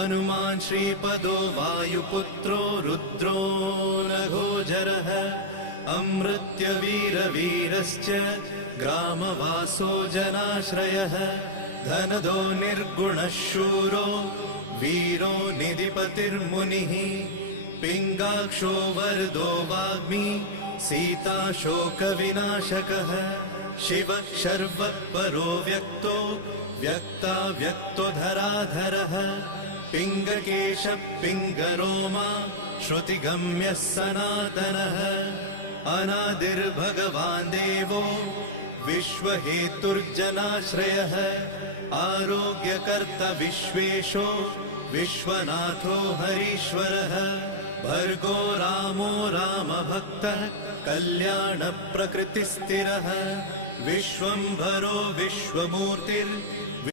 हनुमान् श्रीपदो वायुपुत्रो रुद्रो नघोजरः अमृत्यवीरवीरश्च ग्रामवासो जनाश्रयः धनदो निर्गुणः शूरो वीरो निधिपतिर्मुनिः पिङ्गाक्षो वरदो वाग्मी सीताशोकविनाशकः शिवः शर्वत्परो व्यक्तो व्यक्ताव्यक्तो धराधरः पिङ्गकेशः पिङ्गरोमा श्रुतिगम्यः सनातनः अनादिर्भगवान् देवो विश्वहेतुर्जनाश्रयः आरोग्यकर्ता विश्वेशो विश्वनाथो हरीश्वरः भर्गो रामो रामभक्तः कल्याणप्रकृतिस्थिरः विश्वम्भरो विश्वमूर्तिर्